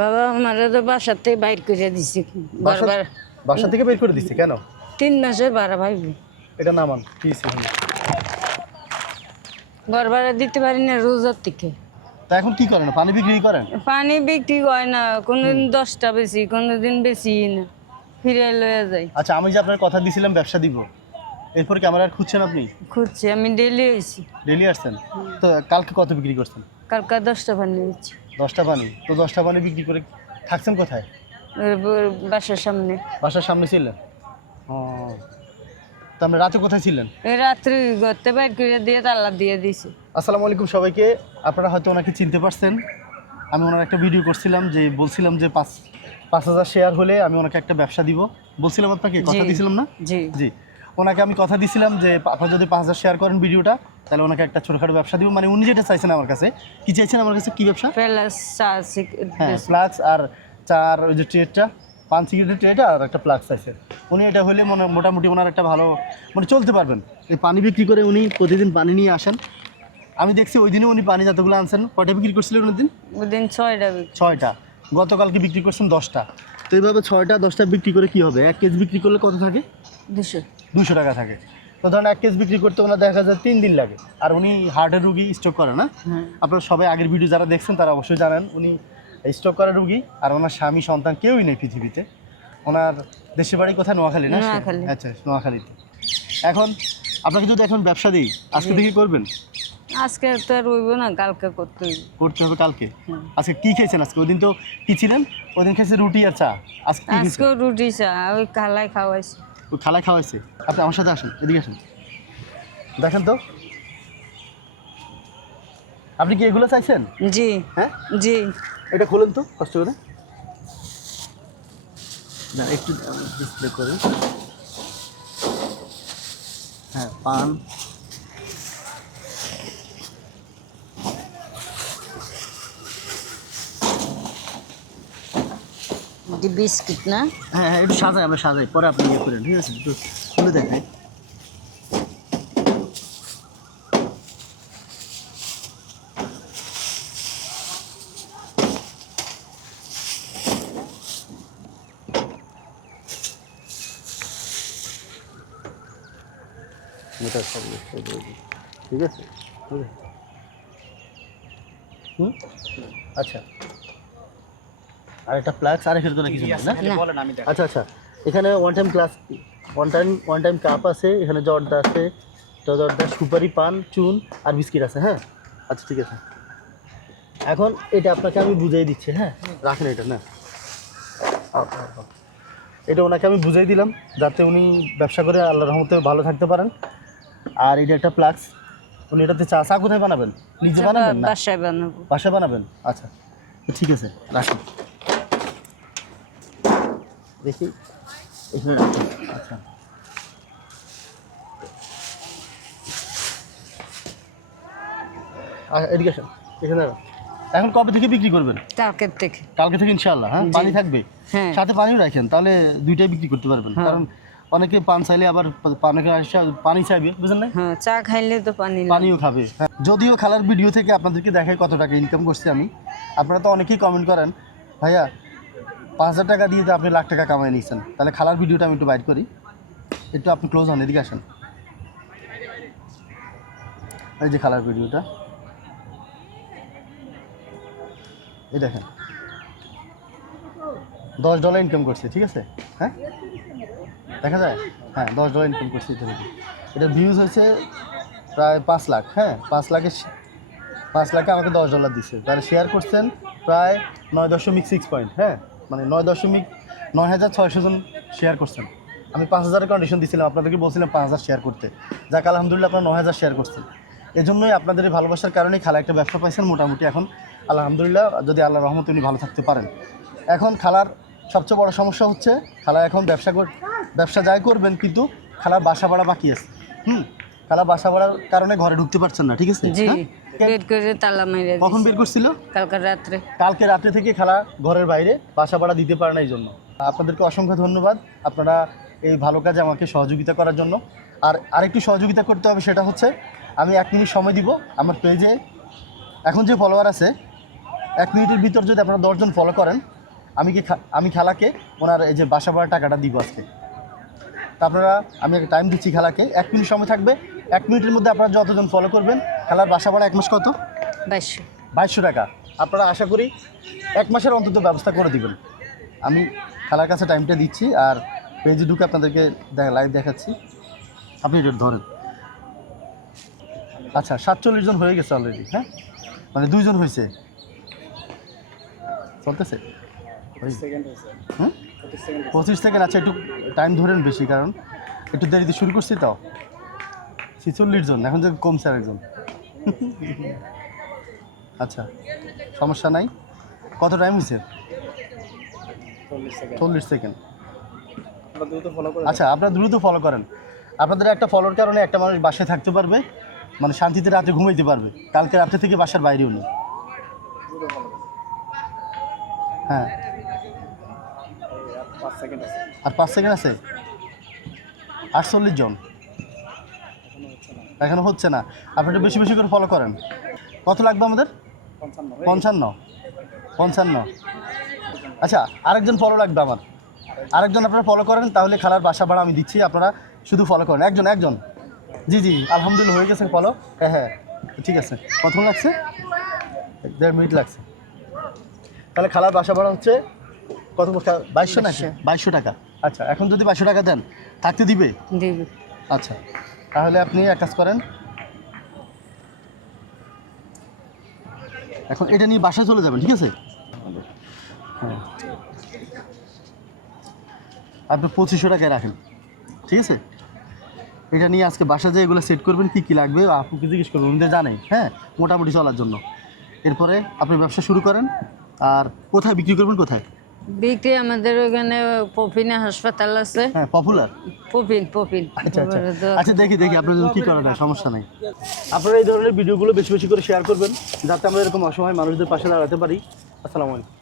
বাবা আমারে তো বাসা থেকে বাইর করে দিছে। বারবার বাসা থেকে বের করে দিচ্ছে কেন? 3 মাসের ভাড়া পাইবে। এটা নামান কি ছিল? ঘর ভাড়া দিতে পারি না রোজার থেকে। তা এখন কি করেন? পানি বিক্রি করেন? পানি বিক্রি হয় না, কোনদিন 10টা বেশি, কোনদিন বেশি না, ফিরে লয়ে যাই। আচ্ছা, আমি যে আপনার কথা দিছিলাম ব্যবসা দিব, এরপর ক্যামেরা খুঁজছেন আপনি? খুঁজছি, আমি ডেলি হয়েছি। ডেলি আসছেন তো? কালকে কত বিক্রি করছেন? কালকা 10টা পানি হয়েছি। 10টা পানি তো 10টা পানি বিক্রি করে থাকছেন কোথায়? বাসার সামনে। বাসার সামনে ছিলেন? ও, তো আপনি রাতে কোথায় ছিলেন? এই রাত্রি ঘরতে বাইর করে দিয়ে তালা দিয়ে দিছে। আসসালামু আলাইকুম সবাইকে। আপনারা হয়তো ওনাকে চিনতে পারছেন। আমি ওনার একটা ভিডিও করছিলাম, যে বলছিলাম যে 5,000 শেয়ার হলে আমি ওনাকে একটা ব্যবসা দিব। বলছিলাম আপনাকে, কথা দিয়েছিলাম না? জি জি, ওনাকে আমি কথা দিয়েছিলাম যে আপনারা যদি 5,000 শেয়ার করেন ভিডিওটা, তাহলে ওনাকে একটা ছোটোখাটো ব্যবসা দিব। মানে উনি যেটা চাইছেন আমার কাছে, কি চাইছেন আমার কাছে, কি ব্যবসা? প্লাস হ্যাঁ, ফ্লাক্স আর চার, ওই যে ট্রেটা, পান সিগারেটের ট্রেটা আর একটা ফ্লাক্স আছে। উনি এটা হলে মোটামুটি ওনার একটা ভালো মানে চলতে পারবেন। এই পানি বিক্রি করে উনি প্রতিদিন পানি নিয়ে আসেন। আমি দেখছি ওই দিনে উনি পানি যতগুলো আনছেন, কয়টা বিক্রি করছিলেন ওই দিন? ওই দিন 6টা 6টা। গতকালকে বিক্রি করছেন 10টা। তো এইভাবে 6টা 10টা বিক্রি করে কি হবে? 1 কেজি বিক্রি করলে কত থাকে? 200 টাকা থাকে। তো ধরেন 1 কেজি বিক্রি করতে ওনার দেখা যায় 3 দিন লাগে। আর উনি হার্টের রুগী, স্ট্রোক করে না? আপনারা সবাই আগের ভিডিও যারা দেখছেন তারা অবশ্যই জানেন উনি স্ট্রোক করা রুগী। আর ওনার স্বামী সন্তান কেউই নেই পৃথিবীতে। ওনার দেশের বাড়ি কোথায়? নোয়াখালী না? আচ্ছা, নোয়াখালীতে। এখন আপনাকে যদি এখন ব্যবসা দিই, আজকে থেকে করবেন? আজকে তো আর রইব না, কালকে করতে হবে কালকে। আজকে কি খেয়েছেন? আজকে ওই দিন তো কি ছিলেন? ওই দিন খেয়েছে রুটি আর চা। আজকে কি আজকে রুটি চা ওই খালাই খাওয়াইছি। ওই খালায় খাওয়াইছে? আপনি আমার সাথে আসেন, এদিকে আসেন, দেখেন তো আপনি কি এগুলো চাইছেন? জি হ্যাঁ জি। এটা খোলেন তো কষ্ট করে, না একটু ডিসপ্লে করেন। হ্যাঁ, পান, বিস্কিট না? হ্যাঁ হ্যাঁ, একটু সাজাই, আমরা সাজাই, পরে আপনি ইয়ে করেন, ঠিক আছে? একটু খুলে দেখাই। ঠিক আছে, আচ্ছা। আর একটা ফ্লাক্স, আর এখানে তো কিছু না? আচ্ছা আচ্ছা, এখানে ওয়ান টাইম কাপ আছে, এখানে জর্দা আছে, জর্দা, সুপারি, পান, চুন আর বিস্কিট আছে। হ্যাঁ আচ্ছা, ঠিক আছে। এখন এটা আপনাকে আমি বুঝিয়ে দিচ্ছি। হ্যাঁ, রাখেন এটা। না, এটা ওনাকে আমি বুঝিয়ে দিলাম যাতে উনি ব্যবসা করে আল্লাহর রহমতে ভালো থাকতে পারেন। আর এটা একটা ফ্লাক্স, উনি এটাতে চা কোথায় বানাবেন? নিজে বানাবেন না? বাসায় বানাবো। বাসায় বানাবেন? আচ্ছা ঠিক আছে, রাখুন, দেখি এখানে রাখুন। আচ্ছা, এদিকে আসেন, এখানে রাখুন। এখন কবে থেকে বিক্রি করবেন? কালকে থেকে ইনশাআল্লাহ। হ্যাঁ, পানি থাকবে সাথে, পানিও রাখেন, তাহলে দুইটাই বিক্রি করতে পারবেন। কারণ অনেকে পান চাইলে আবার পানি চাইবে, বুঝলেন না? চা খাইলে তো পানিও খাবে। যদিও খালার ভিডিও থেকে আপনাদেরকে দেখাই কত টাকা ইনকাম করছি আমি। আপনারা তো অনেকেই কমেন্ট করেন, ভাইয়া 5,000 টাকা দিয়ে তো আপনি লাখ টাকা কামাই নিয়েছেন। তাহলে খালার ভিডিওটা আমি একটু বাইট করি, একটু আপনি ক্লোজ হন, এদিকে আসেন। এই যে খালার ভিডিওটা, এই দেখেন, $10 ইনকাম করছে, ঠিক আছে? হ্যাঁ, দেখা যায়। হ্যাঁ, $10 ইনকাম করছে এটা থেকে। এটার ভিউজ হয়েছে প্রায় 5 লাখ। হ্যাঁ, 5 লাখে আমাকে $10 দিচ্ছে। তাহলে শেয়ার করছেন প্রায় 9.6 পয়েন্ট। হ্যাঁ, মানে 9,600 জন শেয়ার করছেন। আমি 5,000 কন্ডিশন দিয়েছিলাম, আপনাদেরকে বলছিলাম 5,000 শেয়ার করতে। যাক আলহামদুলিল্লাহ, আপনারা 9,000 শেয়ার করছেন। এজন্যই আপনাদের এই ভালোবাসার কারণেই খালা একটা ব্যবসা পাইছেন মোটামুটি। এখন আলহামদুলিল্লাহ, যদি আল্লাহর রহমতে উনি ভালো থাকতে পারেন। এখন খালার সবচেয়ে বড় সমস্যা হচ্ছে, খালা এখন ব্যবসা যাই করবেন, কিন্তু খালার বাসা ভাড়া বাকি আছে। খালা বাসা ভাড়ার কারণে ঘরে ঢুকতে পারছেন না, ঠিক আছে? কখন বের করছিল? কালকে রাত্রে থেকে খালা ঘরের বাইরে, বাসা ভাড়া দিতে পারে না। এই জন্য আপনাদেরকে অসংখ্য ধন্যবাদ, আপনারা এই ভালো কাজে আমাকে সহযোগিতা করার জন্য। আর আরেকটু সহযোগিতা করতে হবে, সেটা হচ্ছে আমি 1 মিনিট সময় দিব। আমার পেজে এখন যে ফলোয়ার আছে 1 মিনিটের ভিতর যদি আপনারা 10 জন ফলো করেন, আমি খেলাকে ওনার এই যে বাসা ভাড়ার টাকাটা দিব আজকে। তা আপনারা, আমি একটা টাইম দিচ্ছি খেলাকে, 1 মিনিট সময় থাকবে। 1 মিনিটের মধ্যে আপনারা যতজন ফলো করবেন, খেলার বাসা ভাড়া 1 মাস কত? 2200 টাকা। আপনারা আশা করি 1 মাসের অন্তত ব্যবস্থা করে দিবেন। আমি খেলার কাছে টাইমটা দিচ্ছি, আর পেজে ঢুকে আপনাদেরকে লাইভ দেখাচ্ছি। আপনি এটা ধরেন। আচ্ছা, 47 জন হয়ে গেছে অলরেডি। হ্যাঁ, মানে 2 জন হয়েছে, চলতেছে। 25 সেকেন্ড। আচ্ছা, একটু টাইম ধরেন বেশি, কারণ একটু দেরিতে শুরু করছি তো। 46 জন, এখন যে কমছে আরেকজন। আচ্ছা, সমস্যা নাই। কত টাইম হয়েছে? 40 সেকেন্ড। আচ্ছা, আপনারা দ্রুত ফলো করেন। আপনাদের একটা ফলোর কারণে একটা মানুষ বাসায় থাকতে পারবে, মানে শান্তিতে রাতে ঘুমাইতে পারবে, কালকে রাত্রে থেকে বাসার বাইরেও নেই। হ্যাঁ, আর 5 সেকেন্ড আছে। 48 জন, এখনো হচ্ছে না। আপনি একটু বেশি বেশি করে ফলো করেন। কত লাগবে আমাদের? 55। আচ্ছা, আরেকজন ফলো লাগবে আমার। আরেকজন আপনারা ফলো করেন, তাহলে খেলার বাসা ভাড়া আমি দিচ্ছি। আপনারা শুধু ফলো করেন, একজন। জি, আলহামদুলিল্লাহ হয়ে গেছে ফলো। হ্যাঁ, ঠিক আছে। কতক্ষণ লাগছে? 1.5 মিনিট লাগছে। তাহলে খেলার বাসা ভাড়া হচ্ছে কত? 2200 টাকা। আচ্ছা, এখন যদি 2200 টাকা দেন, থাকতে দিবে? আচ্ছা, তাহলে আপনি এক কাজ করেন, এখন এটা নিয়ে বাসায় চলে যাবেন, ঠিক আছে? হ্যাঁ, আপনি 2500 টাকায় রাখেন, ঠিক আছে? এটা নিয়ে আজকে বাসায় যেয়ে এগুলো সেট করবেন, কী লাগবে আপুকে জিজ্ঞেস করবেন, উনি জানেই। হ্যাঁ, মোটামুটি চলার জন্য। এরপরে আপনি ব্যবসা শুরু করেন। আর কোথায় বিক্রি করবেন? কোথায় বিক্রি? আমাদের ওখানে পপিনা হাসপাতাল আছে। হ্যাঁ, পপুলার পপিন। আচ্ছা, দেখি আপনার জন্য কী করা যায়, সমস্যা নাই। আপনারা এই ধরনের ভিডিওগুলো বেশি বেশি করে শেয়ার করবেন, যাতে আমরা এরকম অসহায় মানুষদের পাশে দাঁড়াতে পারি। আসসালামু আলাইকুম।